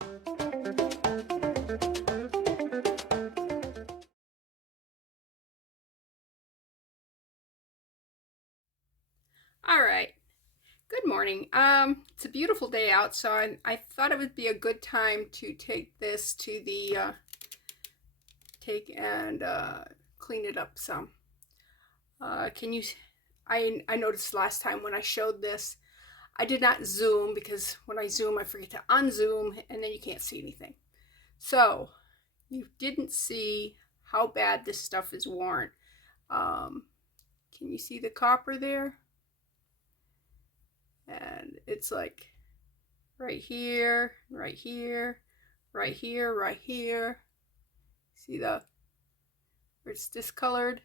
All right. Good morning. It's a beautiful day out, so I thought it would be a good time to take this to the clean it up some. Can you? I noticed last time when I showed this, I did not zoom because when I zoom, I forget to unzoom, and then you can't see anything. So you didn't see how bad this stuff is worn. Can you see the copper there? And it's like right here, right here, right here, right here. See where it's discolored?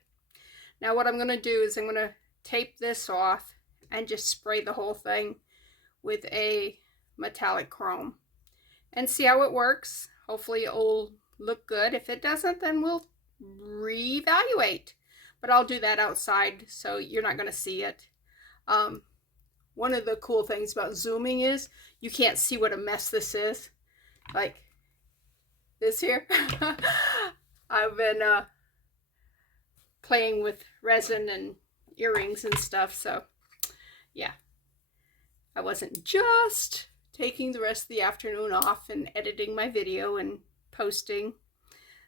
Now what I'm going to do is I'm going to tape this off and just spray the whole thing with a metallic chrome and see how it works. Hopefully it'll look good. If it doesn't, then we'll reevaluate. But I'll do that outside, so you're not going to see it. One of the cool things about zooming is you can't see what a mess this is. Like this here. I've been playing with resin and earrings and stuff, so yeah. I wasn't just taking the rest of the afternoon off and editing my video and posting.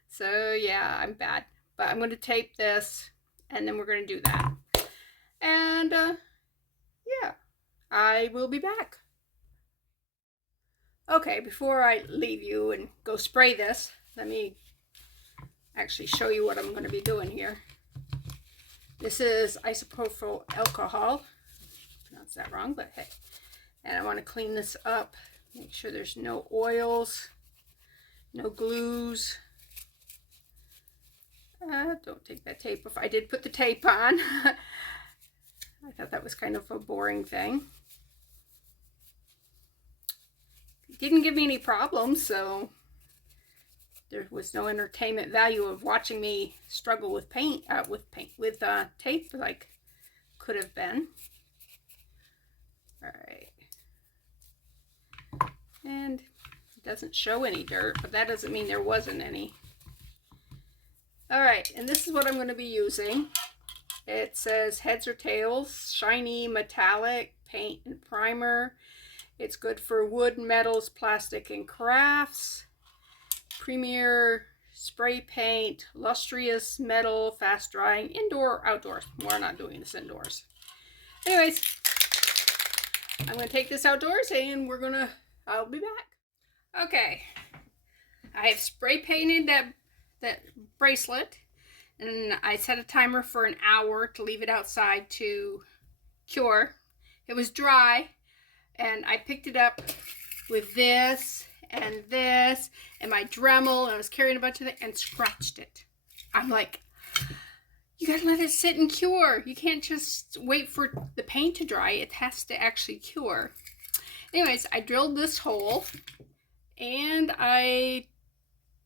So yeah, I'm bad. But I'm going to tape this and then we're going to do that. And yeah, I will be back. Okay, before I leave you and go spray this, let me actually show you what I'm going to be doing here. This is isopropyl alcohol. I pronounced that wrong, but hey. And I want to clean this up, make sure there's no oils, no glues. Don't take that tape off. I did put the tape on. I thought that was kind of a boring thing. It didn't give me any problems, so there was no entertainment value of watching me struggle with tape like could have been. All right. And it doesn't show any dirt, but that doesn't mean there wasn't any. All right, and this is what I'm going to be using. It says heads or tails, shiny metallic paint and primer. It's good for wood, metals, plastic, and crafts. Premier spray paint, lustrous metal, fast drying, indoor, outdoors. We're not doing this indoors. Anyways, I'm going to take this outdoors and I'll be back. Okay, I have spray painted that bracelet, and I set a timer for an hour to leave it outside to cure. It was dry, and I picked it up with this and my Dremel, and I was carrying a bunch of it and scratched it. I'm like, you gotta let it sit and cure. You can't just wait for the paint to dry. It has to actually cure. Anyways, I drilled this hole and I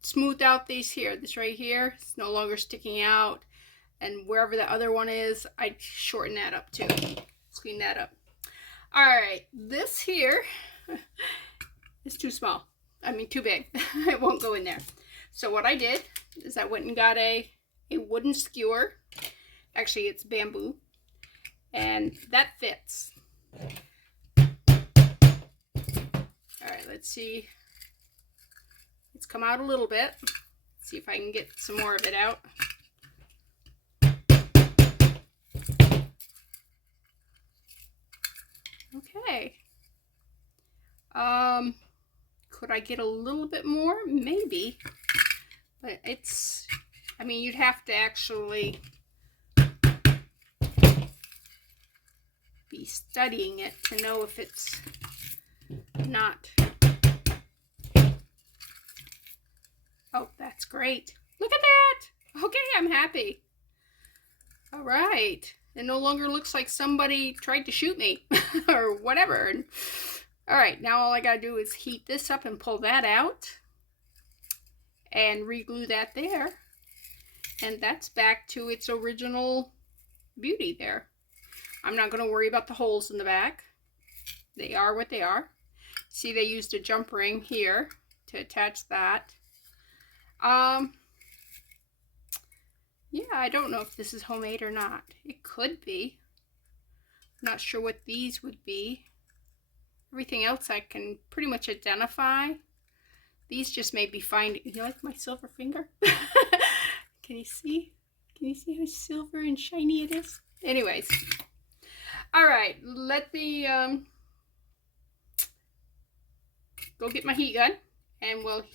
smoothed out these here. This right here, it's no longer sticking out. And wherever the other one is, I shorten that up too. Clean that up. All right, this here is too small. I mean, too big. It won't go in there. So what I did is I went and got a wooden skewer. Actually, it's bamboo. And that fits. All right, let's see. It's come out a little bit. Let's see if I can get some more of it out. Okay. Could I get a little bit more? Maybe. But I mean, you'd have to actually be studying it to know if it's not. Oh, that's great. Look at that. Okay, I'm happy. All right. It no longer looks like somebody tried to shoot me or whatever. All right, now all I gotta do is heat this up and pull that out and re-glue that there. And that's back to its original beauty there. I'm not gonna worry about the holes in the back. They are what they are. See, they used a jump ring here to attach that. Yeah, I don't know if this is homemade or not. It could be. I'm not sure what these would be. Everything else I can pretty much identify. These just may be fine. You like my silver finger? Can you see? Can you see how silver and shiny it is? Anyways. Alright, let the, go get my heat gun. And we'll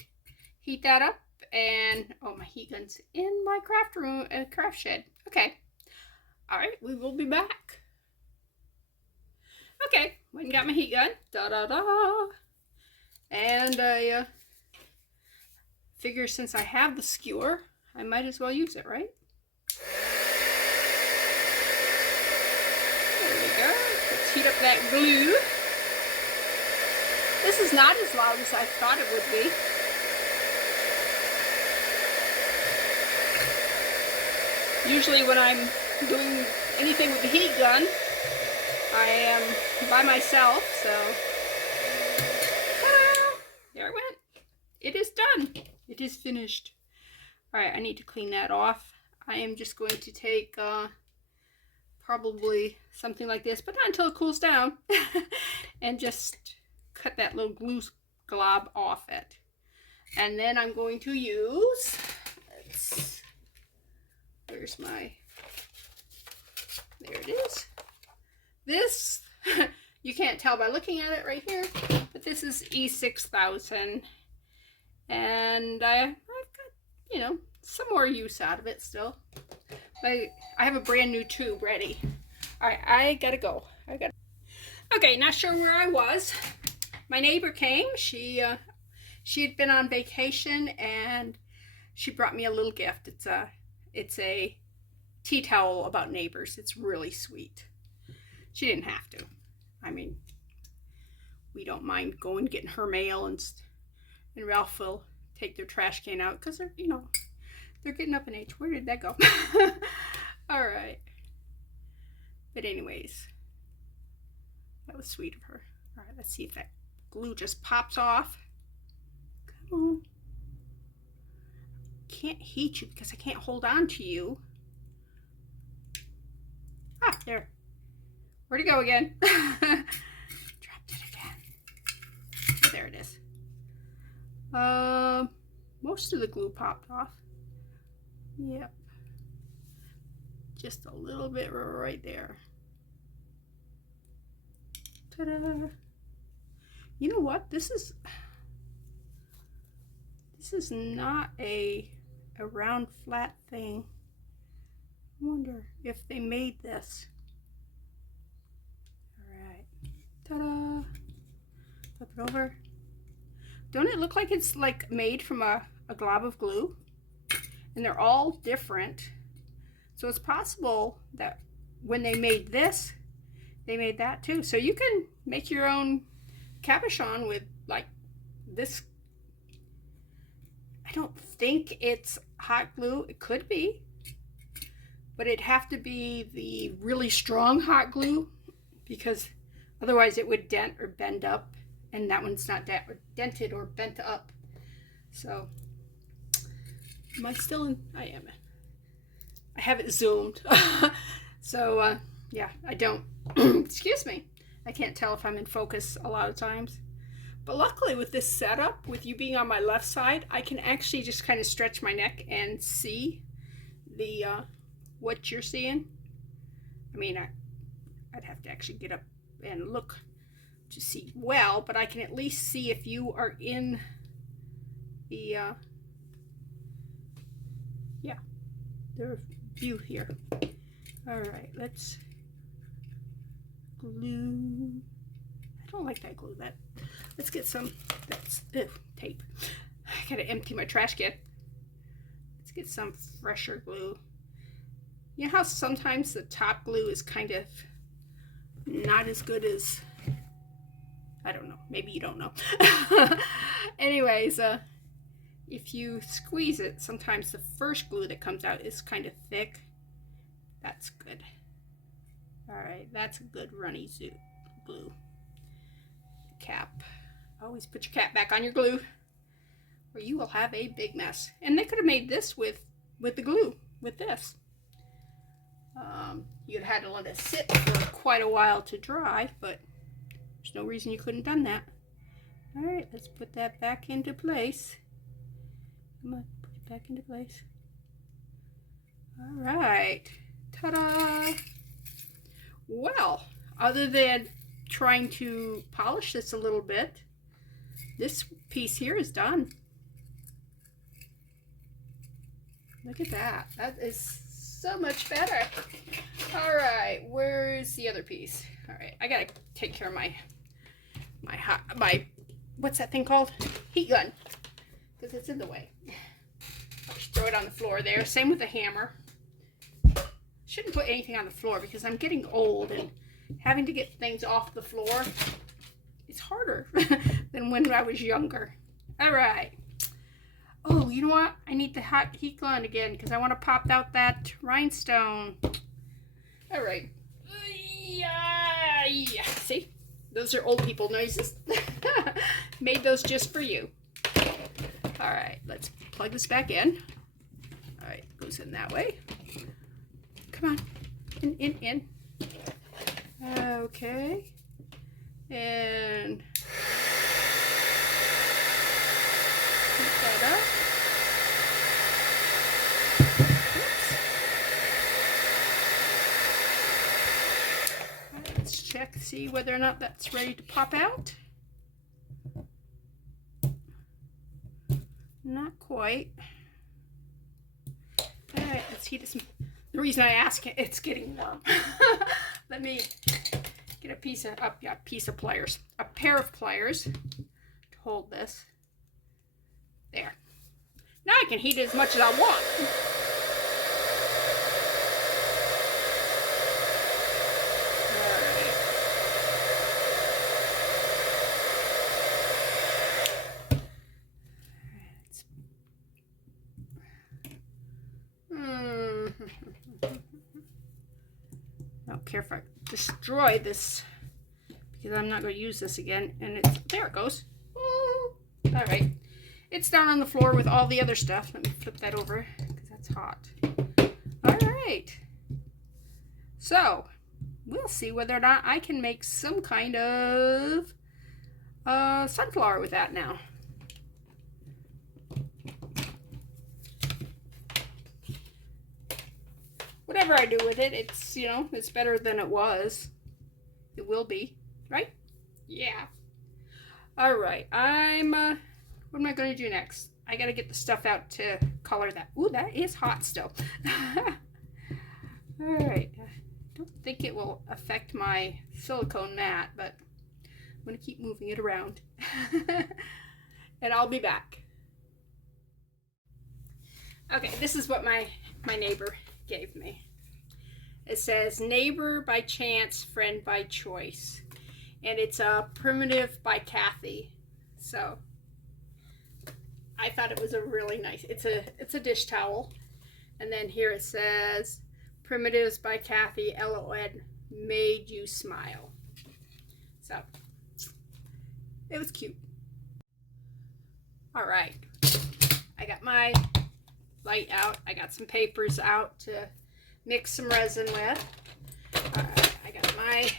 heat that up. And, oh, my heat gun's in my craft room, craft shed. Okay. Alright, we will be back. Okay, went and got my heat gun. Da-da-da. And I figure since I have the skewer, I might as well use it, right? There we go. Let's heat up that glue. This is not as loud as I thought it would be. Usually when I'm doing anything with the heat gun, I am by myself, so ta-da! There it went. It is done. It is finished. Alright, I need to clean that off. I am just going to take probably something like this, but not until it cools down, and just cut that little glue glob off it. And then I'm going to use, where's my, there it is. This, you can't tell by looking at it right here, but this is E6000. And I've got, you know, some more use out of it still. But I have a brand new tube ready. Alright, I gotta go. Okay, not sure where I was. My neighbor came. She had been on vacation and she brought me a little gift. It's a tea towel about neighbors. It's really sweet. She didn't have to. I mean, we don't mind going getting her mail, and Ralph will take their trash can out because they're, you know, they're getting up in age. Where did that go? All right. But anyways, that was sweet of her. All right, let's see if that glue just pops off. Come on. Can't heat you because I can't hold on to you. Ah, there. Where'd it go again? Dropped it again. There it is. Most of the glue popped off. Yep. Just a little bit right there. Ta-da! You know what? This is not a round flat thing. I wonder if they made this. Alright. Ta-da! Flip it over. Don't it look like it's like made from a glob of glue? And they're all different. So it's possible that when they made this, they made that too. So you can make your own cabochon with like this. I don't think it's hot glue. It could be. But it'd have to be the really strong hot glue because otherwise it would dent or bend up. And that one's not dented or bent up. So, am I still in? I am. I have it zoomed. So, yeah, I don't, excuse me. I can't tell if I'm in focus a lot of times. But luckily with this setup, with you being on my left side, I can actually just kind of stretch my neck and see the, what you're seeing. I mean, I'd have to actually get up and look to see well, but I can at least see if you are in the, yeah, the view here. All right, let's glue. I don't like that glue. Let's get some, that's tape. I gotta empty my trash can. Let's get some fresher glue. You know how sometimes the top glue is kind of not as good as, I don't know, maybe you don't know. Anyways, if you squeeze it, sometimes the first glue that comes out is kind of thick. That's good. Alright, that's a good runny glue. Cap. Always put your cap back on your glue. or you will have a big mess. And they could have made this with the glue, with this. You'd had to let it sit for quite a while to dry, but there's no reason you couldn't have done that. All right, let's put that back into place. Come on, put it back into place. All right, ta-da! Well, other than trying to polish this a little bit, this piece here is done. Look at that. That is so much better. All right, where's the other piece? All right, I gotta take care of my what's that thing called? Heat gun, because it's in the way. I'll just throw it on the floor there. Same with the hammer. Shouldn't put anything on the floor because I'm getting old and having to get things off the floor is harder than when I was younger. All right. Oh, you know what? I need the hot heat gun again because I want to pop out that rhinestone. All right. Yeah. See? Those are old people noises. Made those just for you. All right. Let's plug this back in. All right. Goes in that way. Come on. In. Okay. And put that up. Oops. Right, let's check, see whether or not that's ready to pop out. Not quite. All right, let's heat this. The reason I ask it, it's getting warm. Let me get a piece of pliers, a pair of pliers to hold this. There. Now I can heat it as much as I want. Don't care if I destroy this because I'm not going to use this again. And it's there. It goes. All right. It's down on the floor with all the other stuff. Let me flip that over because that's hot. All right. So we'll see whether or not I can make some kind of sunflower with that now. Whatever I do with it, it's, you know, it's better than it was. It will be, right? Yeah. All right. What am I going to do next? I got to get the stuff out to color that. Ooh, that is hot still. All right. I don't think it will affect my silicone mat, but I'm going to keep moving it around. And I'll be back. Okay, this is what my neighbor gave me. It says neighbor by chance, friend by choice, and it's a primitive by Kathy. So I thought it was a really nice. It's a dish towel, and then here it says primitives by Kathy. LON made you smile. So it was cute. All right, I got my light out. I got some papers out to mix some resin with. I got my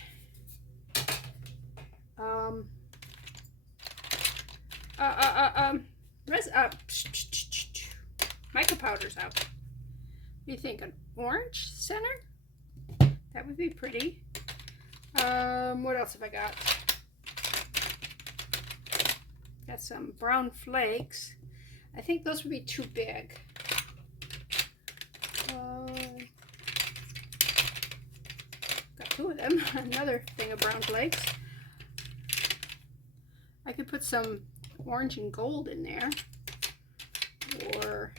mica powders out. What do you think? An orange center? That would be pretty. What else have I got? Got some brown flakes. I think those would be too big. Got two of them. Another thing of brown flakes. I could put some orange and gold in there, or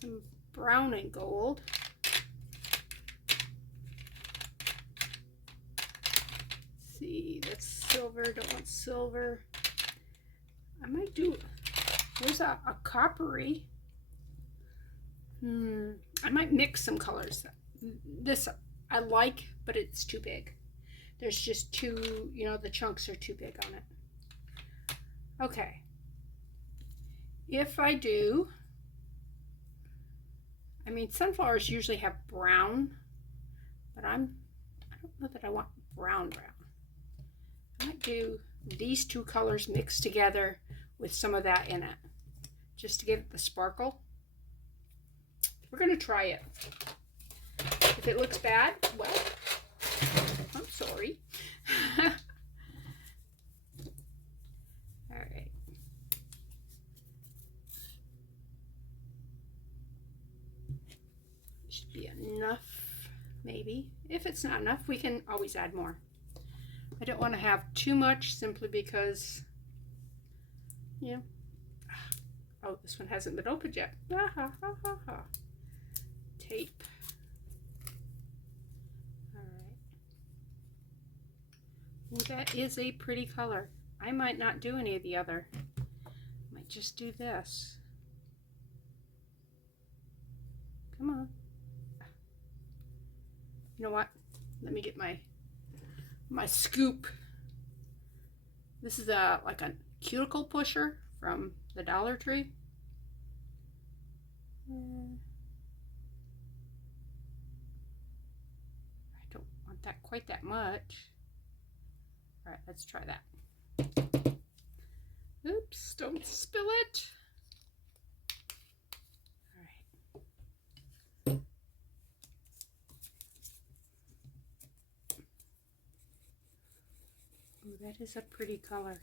some brown and gold. Let's see, that's silver. Don't want silver. I might do. There's a coppery. I might mix some colors. This I like, but it's too big. There's just too, you know, the chunks are too big on it. Okay. If I do, I mean, sunflowers usually have brown, but I don't know that I want brown. I might do these two colors mixed together with some of that in it, just to give it the sparkle. We're going to try it. If it looks bad, well, I'm sorry. All right. Should be enough, maybe. If it's not enough, we can always add more. I don't want to have too much simply because, you know, oh, this one hasn't been opened yet. Ah, ha, ha, ha, ha. Tape. All right. Well, that is a pretty color. I might not do any of the other. I might just do this. Come on. You know what? Let me get my scoop. This is like a cuticle pusher from the Dollar Tree. I don't want that quite that much. All right, let's try that. Oops, don't spill it. All right. Ooh, that is a pretty color.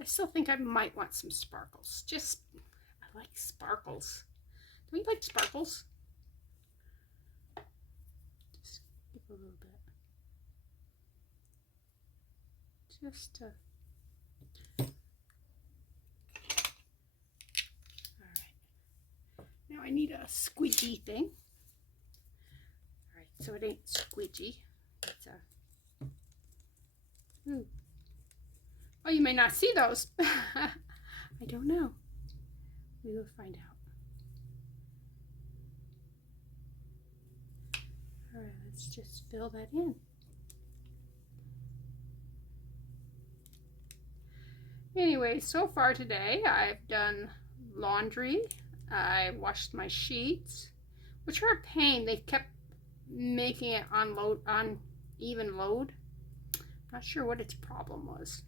I still think I might want some sparkles. I like sparkles. Do you like sparkles? Just give a little bit. Just to... Alright. Now I need a squidgy thing. Alright, so it ain't squidgy. It's a... Ooh. Oh, you may not see those. I don't know. We will find out. All right, let's just fill that in. Anyway, so far today I've done laundry. I washed my sheets, which are a pain. They kept making it on even load. Not sure what its problem was.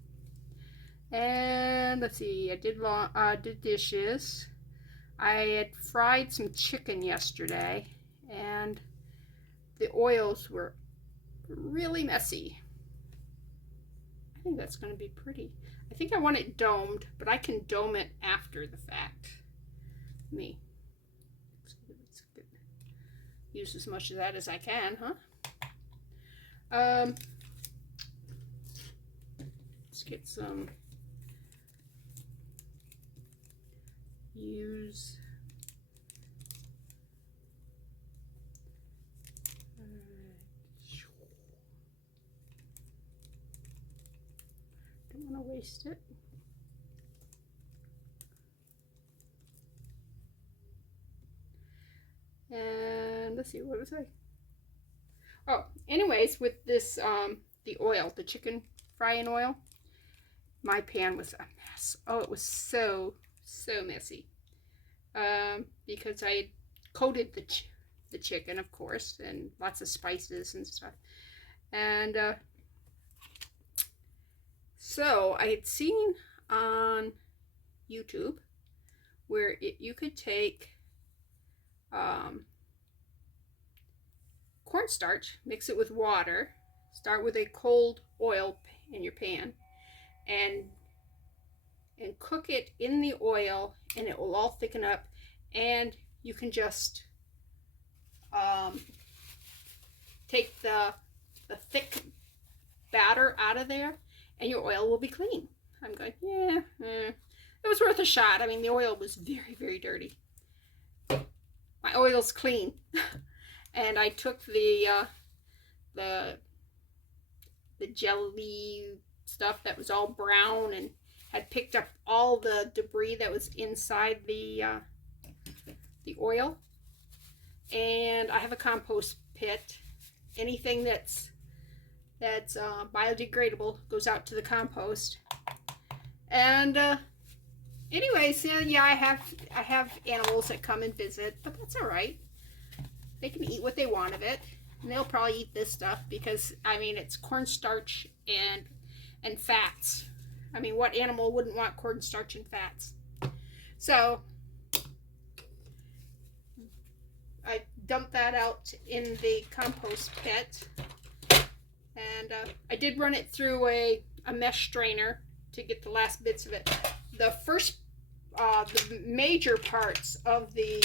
And let's see, I did dishes. I had fried some chicken yesterday, and the oils were really messy. I think that's going to be pretty. I think I want it domed, but I can dome it after the fact. Let's use as much of that as I can, huh? Let's get some... use don't want to waste it. And let's see, what was I? Oh, anyways, with this the oil, the chicken frying oil, my pan was a mess. Oh, it was so messy, because I coated the chicken, of course, and lots of spices and stuff. And so I had seen on YouTube where you could take cornstarch, mix it with water, start with a cold oil in your pan, and cook it in the oil, and it will all thicken up, and you can just take the thick batter out of there, and your oil will be clean. I'm going, yeah, it was worth a shot. I mean, the oil was very dirty. My oil's clean. And I took the jelly stuff that was all brown and had picked up all the debris that was inside the oil, and I have a compost pit. Anything that's biodegradable goes out to the compost. And anyways, yeah, I have animals that come and visit, but that's all right. They can eat what they want of it, and they'll probably eat this stuff because I mean it's cornstarch and fats. I mean, what animal wouldn't want cornstarch and fats? So I dumped that out in the compost pit, and I did run it through a mesh strainer to get the last bits of it. The first, the major parts of the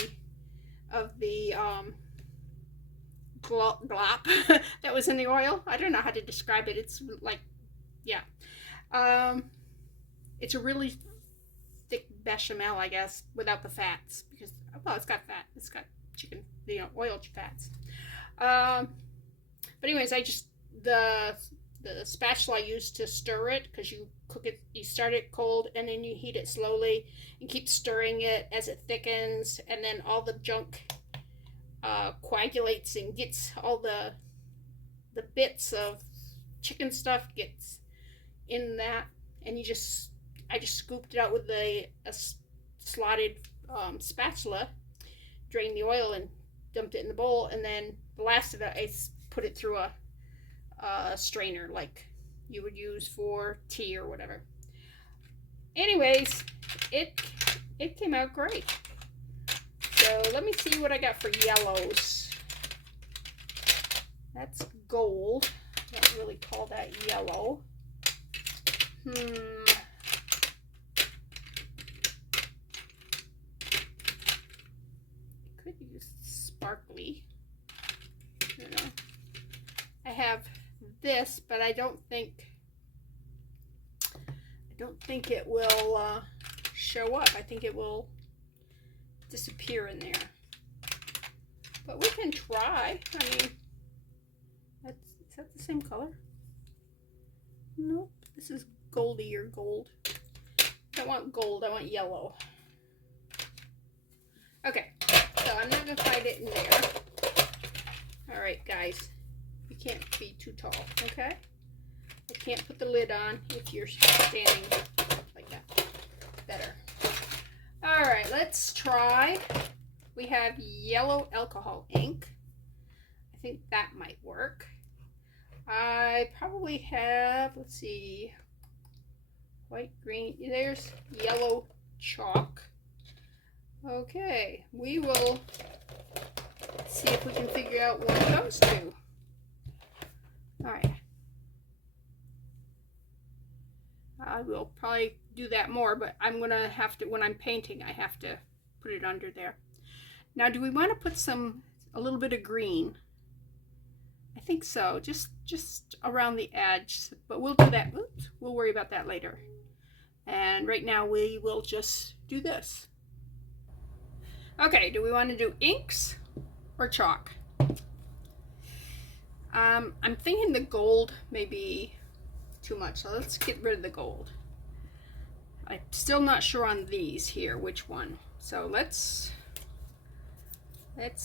glop that was in the oil. I don't know how to describe it. It's like, yeah, it's a really thick bechamel, I guess, without the fats, because well, it's got fat. It's got chicken, you know, oil fats. But anyways, I just the spatula I used to stir it, because you cook it, you start it cold and then you heat it slowly and keep stirring it as it thickens, and then all the junk coagulates and gets all the bits of chicken stuff gets in that, and I just scooped it out with a slotted spatula, drained the oil and dumped it in the bowl, and then the last of it I put it through a strainer like you would use for tea or whatever. Anyways, it came out great. So let me see what I got for yellows. That's gold. I don't really call that yellow. Could use sparkly. You know, I have this, but I don't think it will show up. I think it will disappear in there. But we can try. I mean, is that the same color? Nope. This is goldier gold. I don't want gold, I want yellow. Okay, so I'm not gonna find it in there. Alright guys, you can't be too tall, okay? I can't put the lid on if you're standing like that. Better. Alright, let's try. We have yellow alcohol ink. I think that might work. I probably have, let's see, white, green, there's yellow chalk. Okay, we will see if we can figure out one of those two. Alright. I will probably do that more, but I'm going to have to, when I'm painting, I have to put it under there. Now, do we want to put a little bit of green? I think so, just around the edge, but we'll do that. Oops, we'll worry about that later. And right now we will just do this. Okay, do we want to do inks or chalk? I'm thinking the gold may be too much, so let's get rid of the gold. I'm still not sure on these here which one, so let's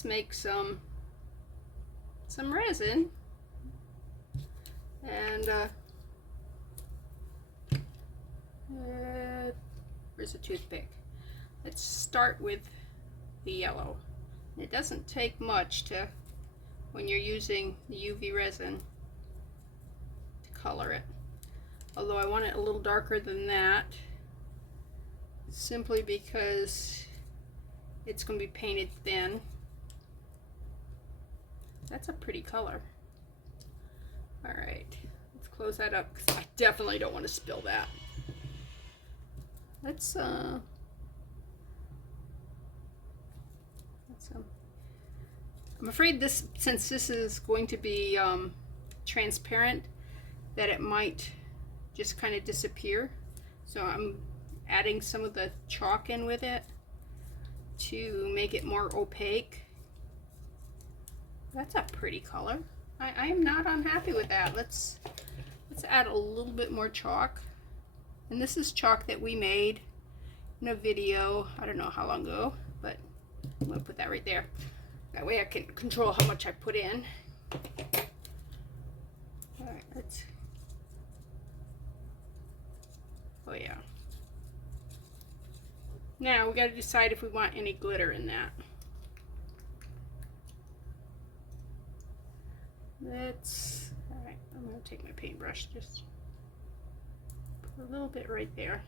make some resin, and where's the toothpick? Let's start with the yellow. It doesn't take much to, when you're using the UV resin, to color it. Although I want it a little darker than that, simply because it's going to be painted thin. That's a pretty color. Alright, let's close that up because I definitely don't want to spill that. Let's I'm afraid this, since this is going to be transparent, that it might just kind of disappear. So I'm adding some of the chalk in with it to make it more opaque. That's a pretty color. I am not unhappy with that. Let's add a little bit more chalk. And this is chalk that we made in a video, I don't know how long ago, but I'm going to put that right there. That way I can control how much I put in. All right, let's, oh yeah. Now we got to decide if we want any glitter in that. All right, I'm going to take my paintbrush, just put a little bit right there.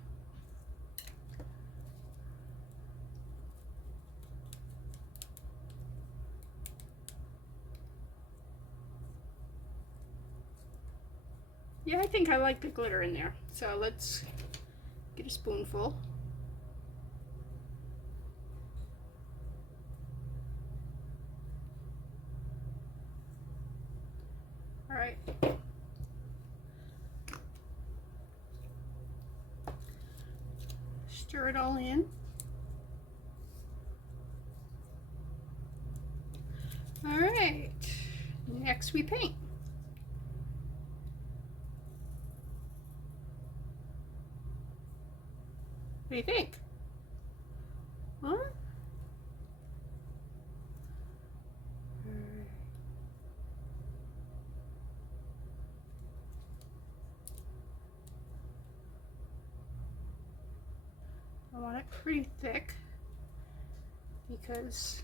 Yeah, I think I like the glitter in there. So let's get a spoonful. All right. Stir it all in. All right. Next we paint. What do you think? Huh? I want it pretty thick because,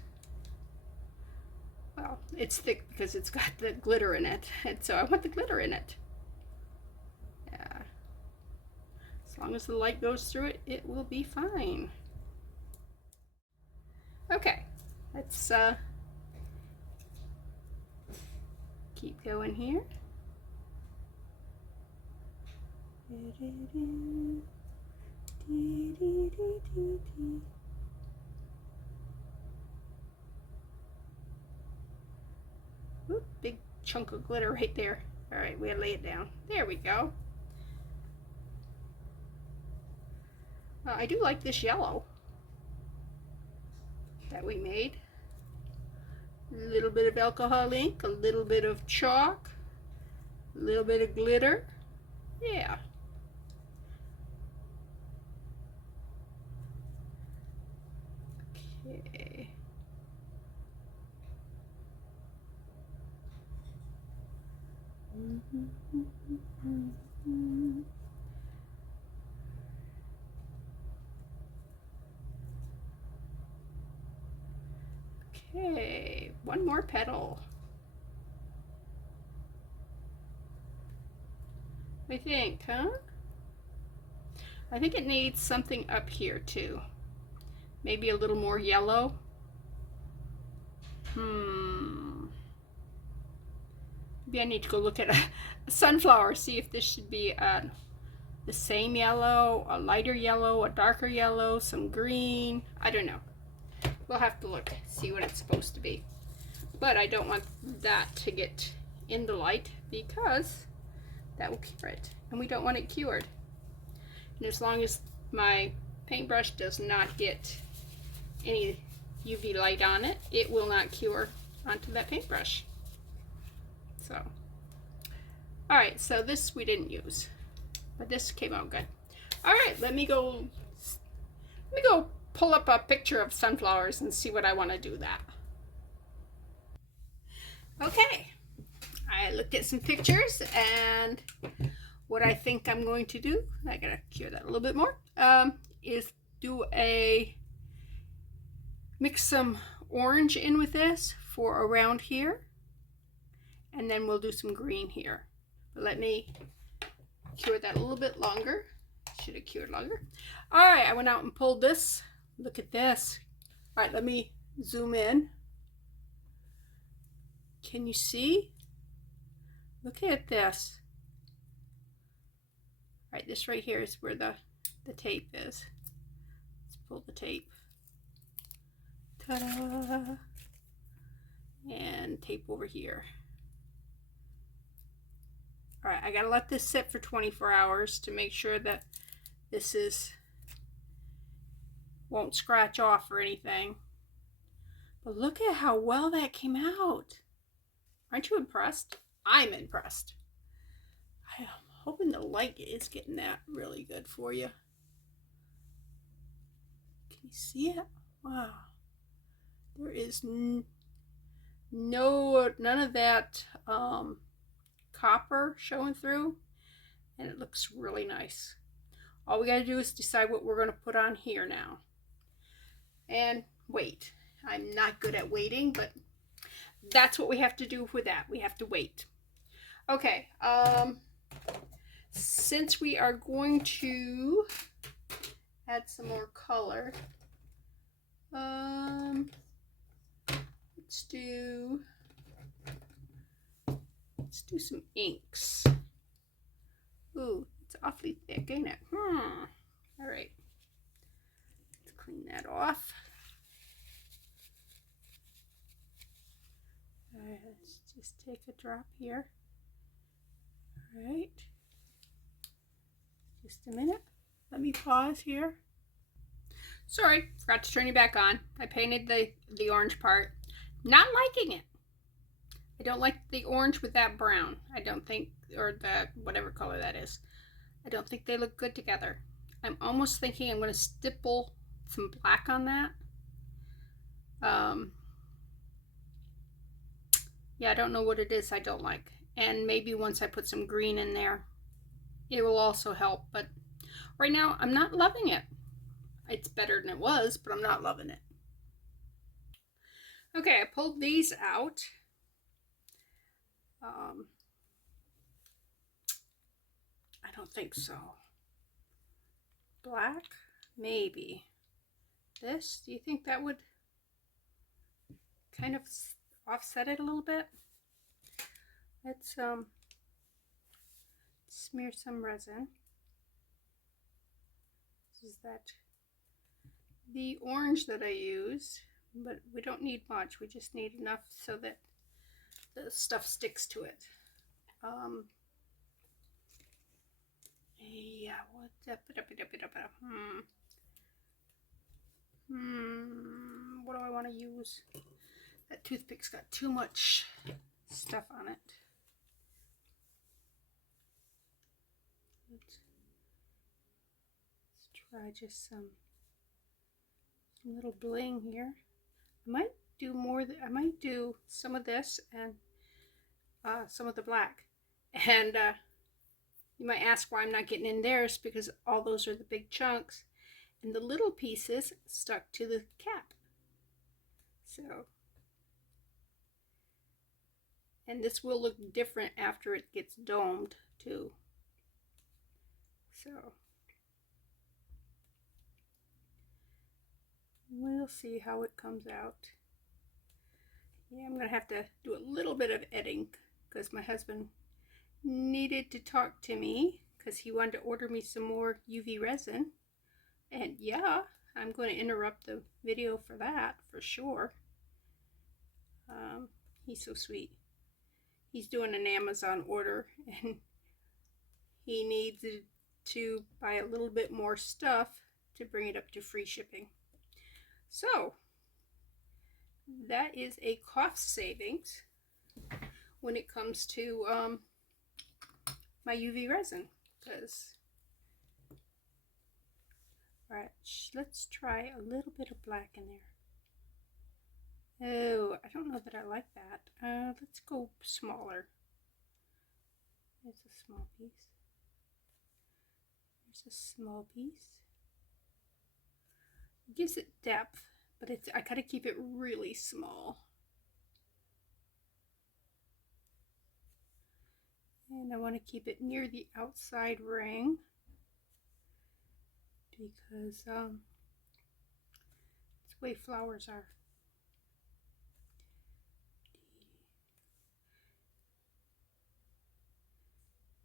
well, it's thick because it's got the glitter in it, and so I want the glitter in it. Yeah. As long as the light goes through it, it will be fine. Okay, let's keep going here. Oop, big chunk of glitter right there. All right, we gotta lay it down. There we go. I do like this yellow that we made. A little bit of alcohol ink, a little bit of chalk, a little bit of glitter. Yeah. Okay. Okay, one more petal. What do you think, huh? I think it needs something up here too. Maybe a little more yellow. Maybe I need to go look at a sunflower, see if this should be the same yellow, a lighter yellow, a darker yellow, some green. I don't know. We'll have to look, see what it's supposed to be. But I don't want that to get in the light because that will cure it. And we don't want it cured. And as long as my paintbrush does not get any UV light on it, it will not cure onto that paintbrush. So, all right, so this we didn't use, but this came out good. All right, let me go pull up a picture of sunflowers and see what I want to do that. Okay, I looked at some pictures, and what I think I'm going to do, I gotta cure that a little bit more, is mix some orange in with this for around here, and then we'll do some green here. But let me cure that a little bit longer. Should have cured longer. All right, I went out and pulled this. Look at this. All right, let me zoom in. Can you see? Look at this. All right, this right here is where the tape is. Let's pull the tape. Ta-da! And tape over here. All right, I gotta let this sit for 24 hours to make sure that this won't scratch off or anything. But look at how well that came out. Aren't you impressed? I'm impressed. I'm hoping the light is getting that really good for you. Can you see it? Wow. There is No, none of that copper showing through, and it looks really nice. All we gotta do is decide what we're gonna put on here now. And wait. I'm not good at waiting, but that's what we have to do with that. We have to wait. Okay, since we are going to add some more color, let's do some inks. Ooh, it's awfully thick, ain't it? All right, let's clean that off. All right, let's just take a drop here. All right, just a minute. Let me pause here. Sorry, forgot to turn you back on. I painted the orange part. Not liking it. I don't like the orange with that brown. I don't think, or that whatever color that is. I don't think they look good together. I'm almost thinking I'm going to stipple some black on that. Yeah, I don't know what it is I don't like. And maybe once I put some green in there, it will also help. But right now, I'm not loving it. It's better than it was, but I'm not loving it. Okay, I pulled these out. I don't think so. Black, maybe. This, do you think that would kind of offset it a little bit? Let's smear some resin. This is the orange that I used, but we don't need much. We just need enough so that the stuff sticks to it. Yeah, what do I want to use? That toothpick's got too much stuff on it. Let's try just some little bling here. I might do more. I might do some of this and some of the black. And you might ask why I'm not getting in theirs, because all those are the big chunks and the little pieces stuck to the cap. So, and this will look different after it gets domed too. So we'll see how it comes out. Yeah, I'm gonna have to do a little bit of editing because my husband needed to talk to me because he wanted to order me some more UV resin. And yeah, I'm going to interrupt the video for that for sure. He's so sweet. He's doing an Amazon order and he needs to buy a little bit more stuff to bring it up to free shipping. So that is a cost savings when it comes to my UV resin. Because, all right, let's try a little bit of black in there. Oh, I don't know that I like that. Let's go smaller. There's a small piece. There's a small piece. It gives it depth, but I gotta keep it really small. And I want to keep it near the outside ring because it's the way flowers are.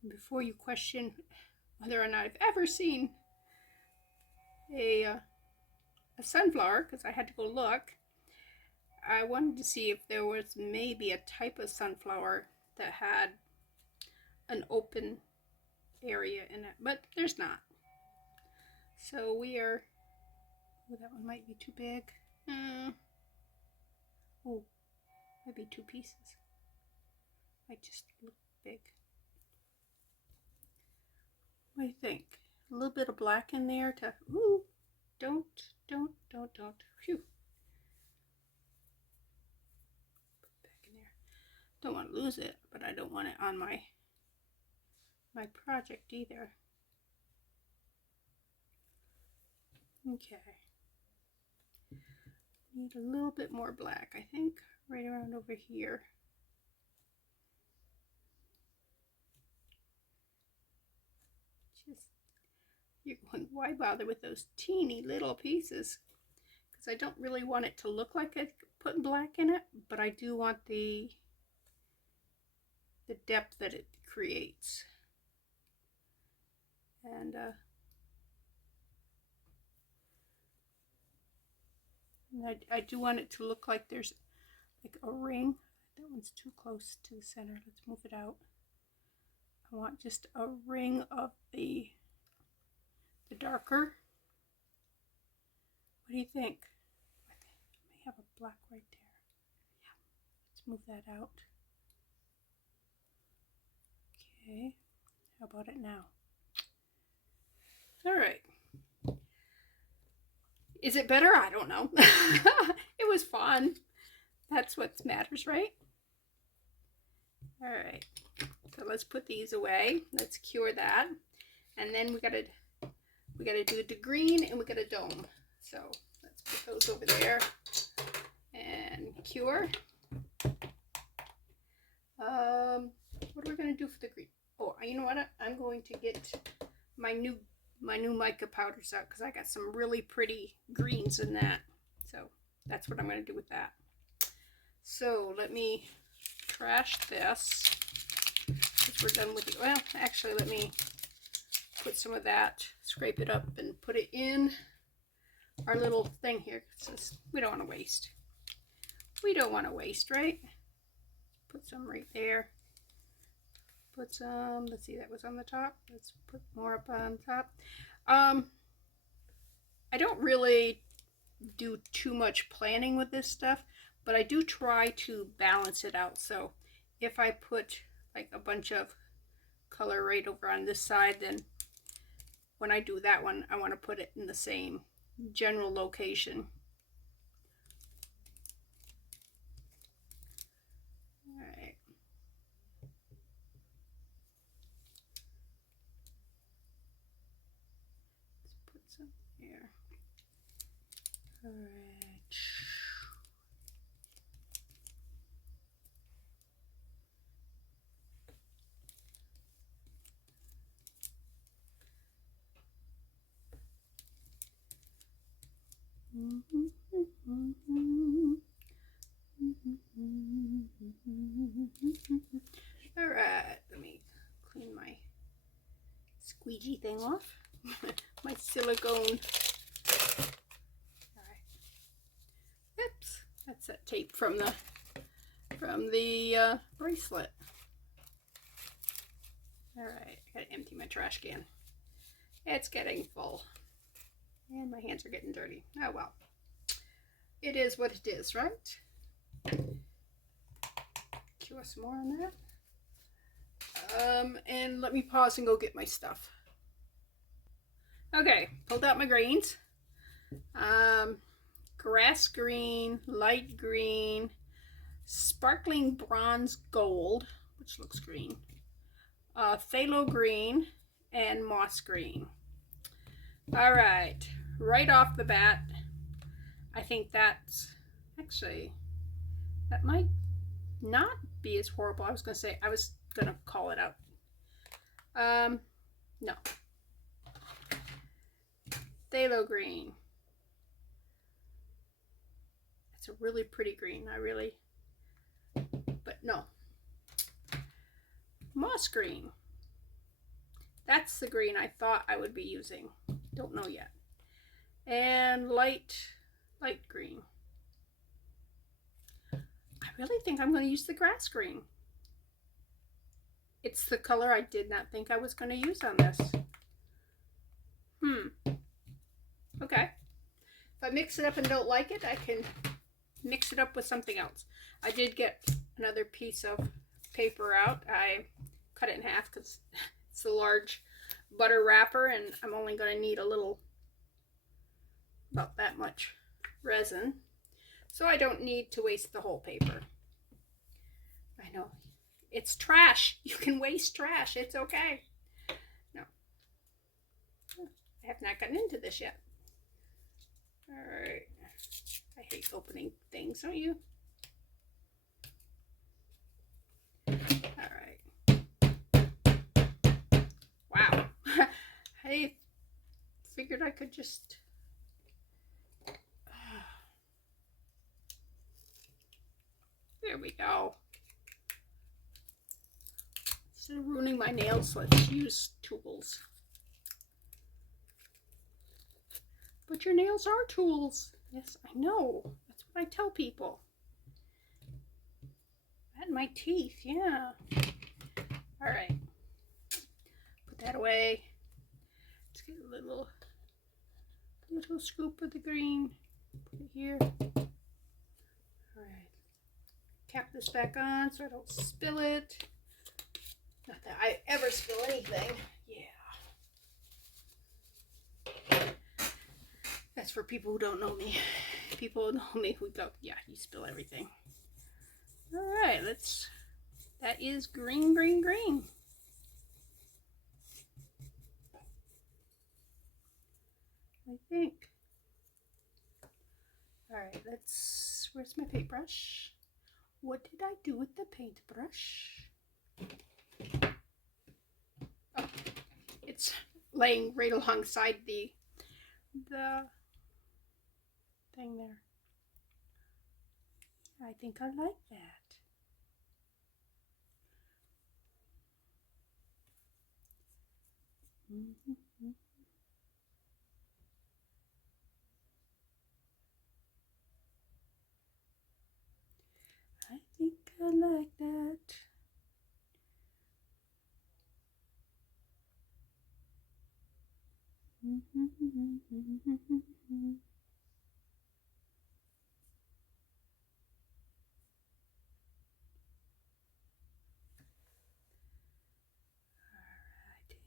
Before you question whether or not I've ever seen a sunflower, because I had to go look, I wanted to see if there was maybe a type of sunflower that had an open area in it, but there's not. So we are, oh, that one might be too big. Oh, maybe two pieces. Might just look big. What do you think? A little bit of black in there to, ooh, don't. Phew. Put it back Don't want to lose it, but I don't want it on my project either. Okay. Need a little bit more black, I think, right around over here. Just, you're going, why bother with those teeny little pieces? Because I don't really want it to look like I put black in it, but I do want the depth that it creates. And I do want it to look like there's like a ring. That one's too close to the center. Let's move it out. I want just a ring of the darker. What do you think? I may have a black right there. Yeah, let's move that out. Okay, how about it now? All right. Is it better? I don't know. It was fun. That's what matters, right? All right. So let's put these away. Let's cure that. And then we gotta do the green and we got a dome. So let's put those over there and cure. What are we gonna do for the green? Oh, you know what? I'm going to get my new mica powders out because I got some really pretty greens in that. So that's what I'm going to do with that. So let me trash this because we're done with it. Well, actually, let me put some of that, scrape it up and put it in our little thing here. Since we don't want to waste. We don't want to waste, right? Put some right there. Put some, let's see, that was on the top. Let's put more up on top. I don't really do too much planning with this stuff, but I do try to balance it out. So if I put like a bunch of color right over on this side, then when I do that one, I want to put it in the same general location. Here. All right. All right. Let me clean my squeegee thing off. My silicone. All right. Oops, that's that tape from the bracelet. All right, I gotta empty my trash can. It's getting full, and my hands are getting dirty. Oh well, it is what it is, right? Cure some more on that. And let me pause and go get my stuff. Okay, pulled out my greens. Grass green, light green, sparkling bronze gold, which looks green, phthalo green, and moss green. All right, right off the bat, I think that's actually, that might not be as horrible. I was going to call it out. No. Phthalo green. It's a really pretty green. But no. Moss green. That's the green I thought I would be using. Don't know yet. And light green. I really think I'm going to use the grass green. It's the color I did not think I was going to use on this. Okay. If I mix it up and don't like it, I can mix it up with something else. I did get another piece of paper out. I cut it in half because it's a large butter wrapper and I'm only going to need a little, about that much resin. So I don't need to waste the whole paper. I know. It's trash. You can waste trash. It's okay. No. I have not gotten into this yet. Alright. I hate opening things, don't you? Alright. Wow. I figured I could just... There we go. Instead of ruining my nails, let's use tools. But your nails are tools. Yes, I know. That's what I tell people. And my teeth, yeah. All right. Put that away. Let's get a little scoop of the green. Put it here. All right. Cap this back on so I don't spill it. Not that I ever spill anything. Yeah. That's for people who don't know me. People who know me who go, yeah, you spill everything. All right, that is green, green, green. I think. All right, where's my paintbrush? What did I do with the paintbrush? Oh, it's laying right alongside the thing there. I think I like that. I think I like that.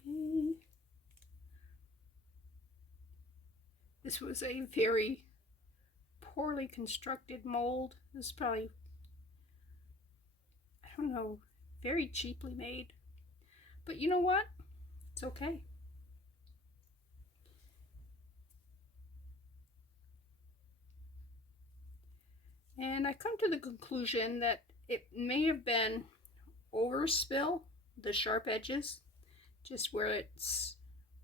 Alrighty. This was a very poorly constructed mold. This is probably, I don't know, very cheaply made. But you know what? It's okay. And I come to the conclusion that it may have been overspill, the sharp edges, just where it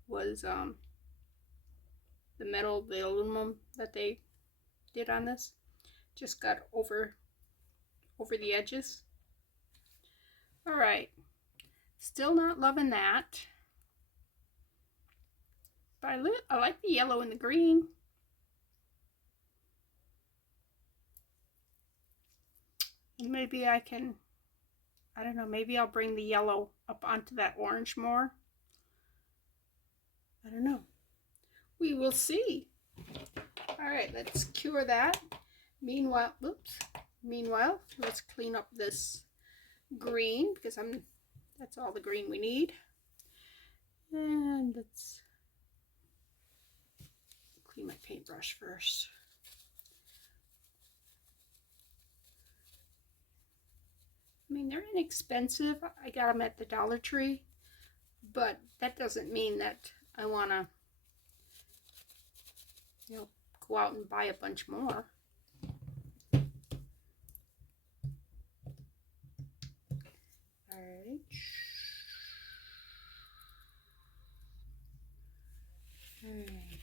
was the metal, the aluminum that they did on this, just got over the edges. All right, still not loving that, but I like the yellow and the green. And maybe I can, I don't know, maybe I'll bring the yellow up onto that orange more. I don't know. We will see. All right, let's cure that. Meanwhile, let's clean up this green because that's all the green we need. And let's clean my paintbrush first. I mean, they're inexpensive. I got them at the Dollar Tree, but that doesn't mean that I want to, go out and buy a bunch more. All right. All right.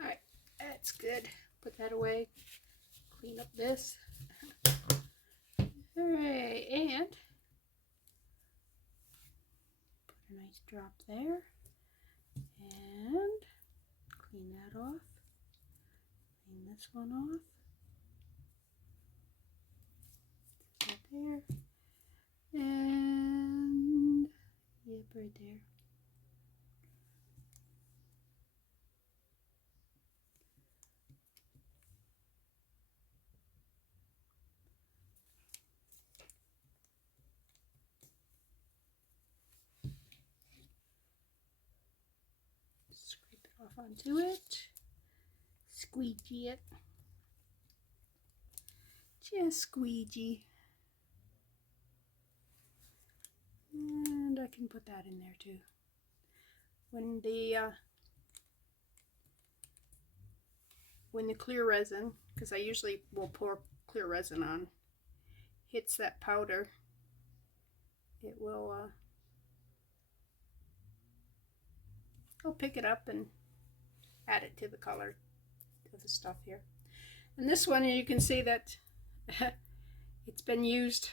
All right, that's good. Put that away. Clean up this. All right, and put a nice drop there. And clean that off. Clean this one off. Put that there. And yep, right there. Scrape it off onto it. squeegee it. Just squeegee. And I can put that in there too. When the clear resin, because I usually will pour clear resin on, hits that powder, it will I'll pick it up and add it to the color of the stuff here. And this one, you can see that it's been used,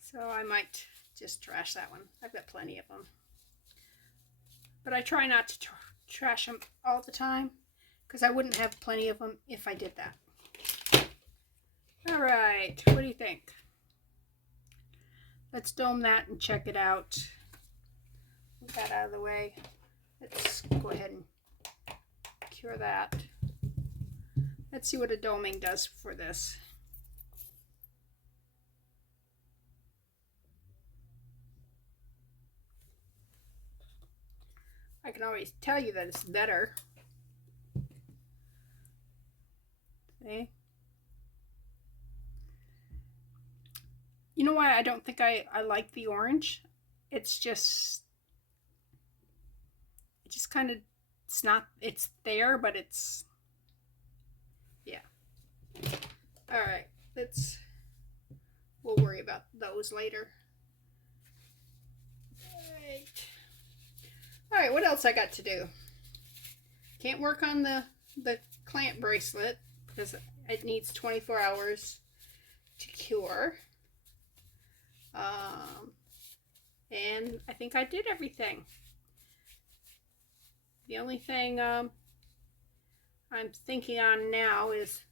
so I might just trash that one. I've got plenty of them, but I try not to trash them all the time, because I wouldn't have plenty of them if I did that. All right, what do you think? Let's dome that and check it out. Move that out of the way. Let's go ahead and cure that. Let's see what a doming does for this. I can always tell you that it's better. See? You know why I don't think I like the orange? It's just kind of, it's there, but it's, yeah. All right, we'll worry about those later. All right, what else I got to do? Can't work on the clamp bracelet because it needs 24 hours to cure. And I think I did everything. The only thing I'm thinking on now is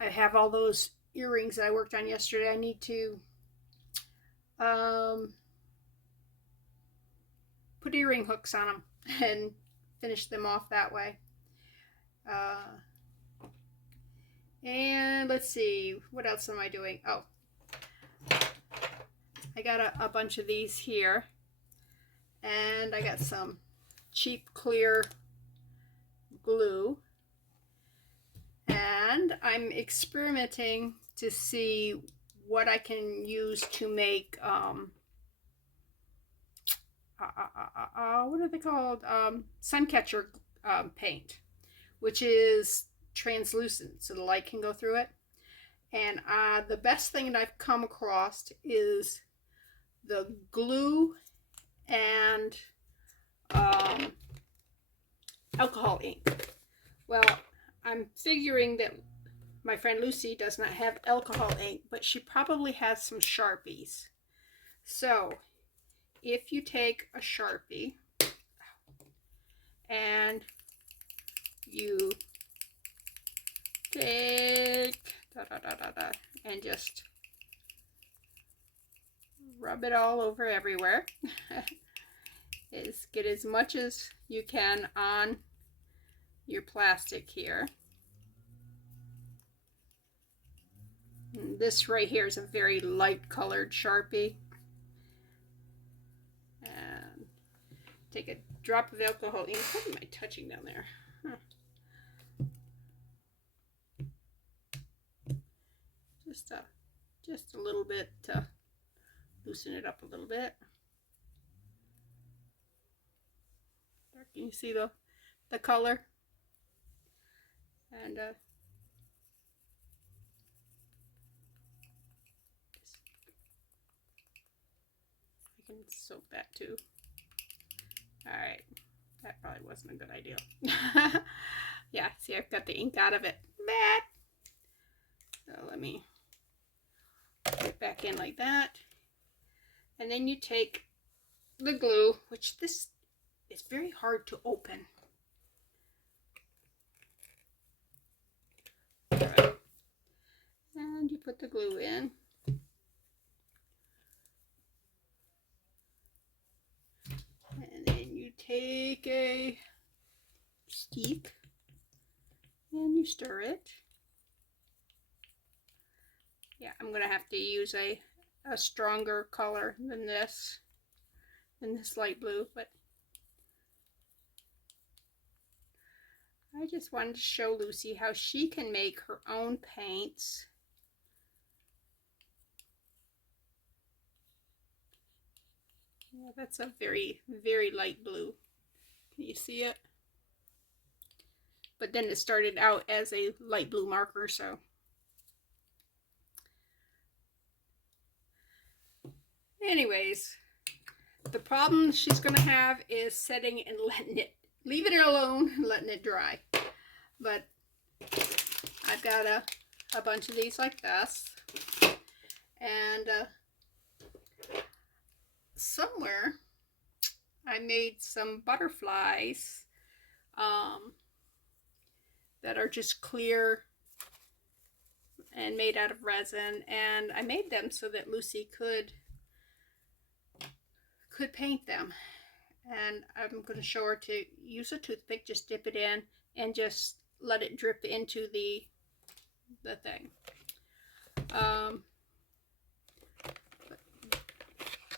I have all those earrings that I worked on yesterday. I need to put earring hooks on them and finish them off that way. And let's see, what else am I doing? Oh, I got a bunch of these here, and I got some cheap clear glue, and I'm experimenting to see what I can use to make what are they called? Suncatcher paint, which is translucent, so the light can go through it. And the best thing that I've come across is the glue and alcohol ink. Well, I'm figuring that my friend Lucy does not have alcohol ink, but she probably has some Sharpies. So if you take a Sharpie and you take and just rub it all over everywhere. Get as much as you can on your plastic here. And this right here is a very light colored Sharpie. And take a drop of alcohol ink. What am I touching down there? Huh. Just a little bit to loosen it up a little bit. Can you see the color? And I can soak that too. All right, that probably wasn't a good idea. Yeah, see, I've got the ink out of it. So let me put it back in like that. And then you take the glue, which this is very hard to open. All right. And you put the glue in. And then you take a stick and you stir it. Yeah, I'm going to have to use a stronger color than this light blue, but I just wanted to show Lucy how she can make her own paints. Yeah, that's a very, very light blue. Can you see it? But then it started out as a light blue marker, so. Anyways, the problem she's going to have is setting and letting it, leaving it alone and letting it dry. But I've got a bunch of these like this. And somewhere I made some butterflies that are just clear and made out of resin, and I made them so that Lucy could paint them. And I'm going to show her to use a toothpick, just dip it in and just let it drip into the thing.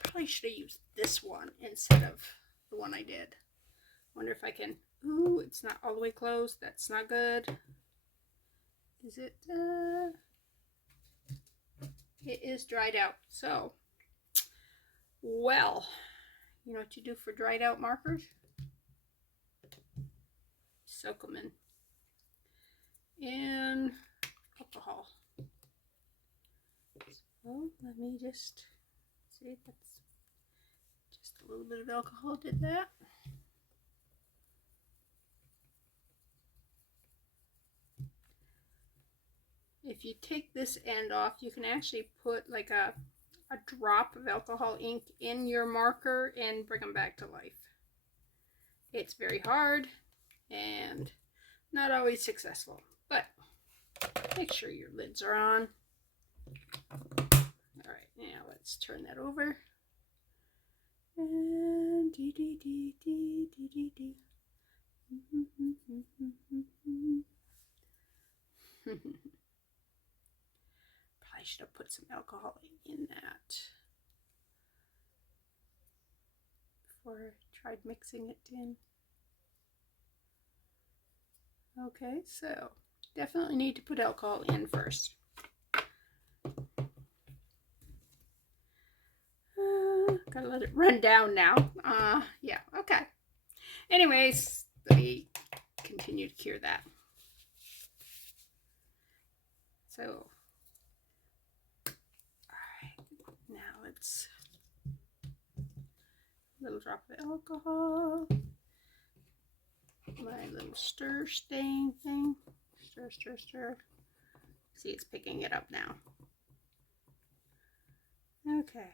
Probably should have used this one instead of the one I did. Wonder if I can. Ooh, it's not all the way closed. That's not good. Is it? It is dried out. So, well, you know what you do for dried out markers? Soak them in alcohol. So let me just see. That's just a little bit of alcohol did that. If you take this end off, you can actually put like a drop of alcohol ink in your marker and bring them back to life. It's very hard and not always successful, but make sure your lids are on. All right, now let's turn that over. And I should have put some alcohol in that before I tried mixing it in. Okay, so definitely need to put alcohol in first. Gotta let it run down now. Yeah, okay. Anyways, I continue to cure that. So, alright, now let's a little drop of alcohol. My little stir stain thing. Stir, stir, stir. See, it's picking it up now. Okay.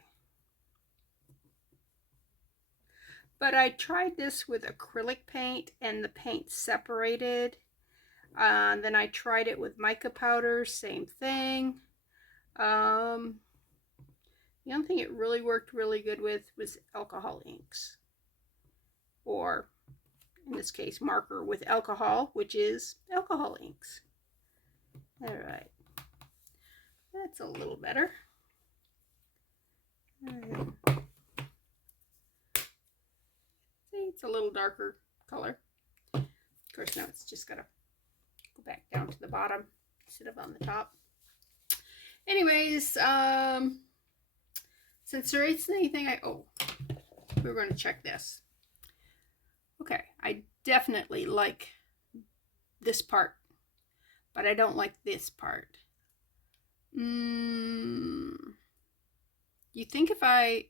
But I tried this with acrylic paint and the paint separated. Then I tried it with mica powder, same thing. The only thing it really worked really good with was alcohol inks. Or, in this case, marker with alcohol, which is alcohol inks. Alright. That's a little better. See, it's a little darker color. Of course, now it's just got to go back down to the bottom instead of on the top. Anyways, since there isn't anything we're going to check this. Okay, I definitely like this part, but I don't like this part. You think if I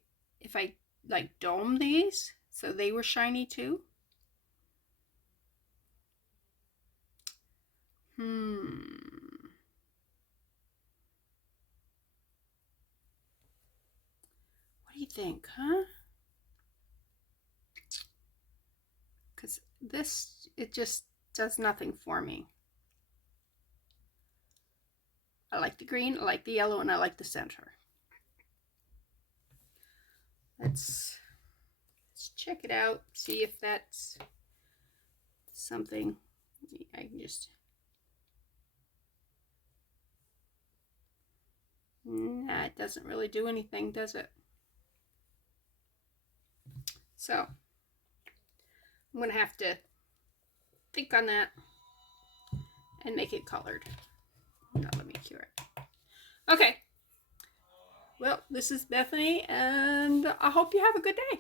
like dome these so they were shiny too? What do you think, huh? Because this, it just does nothing for me. I like the green, I like the yellow, and I like the center. Let's check it out, see if that's something I can just... Nah, it doesn't really do anything, does it? So, I'm going to have to think on that. and make it colored. Now let me cure it. Okay. Well, this is Bethany, and I hope you have a good day.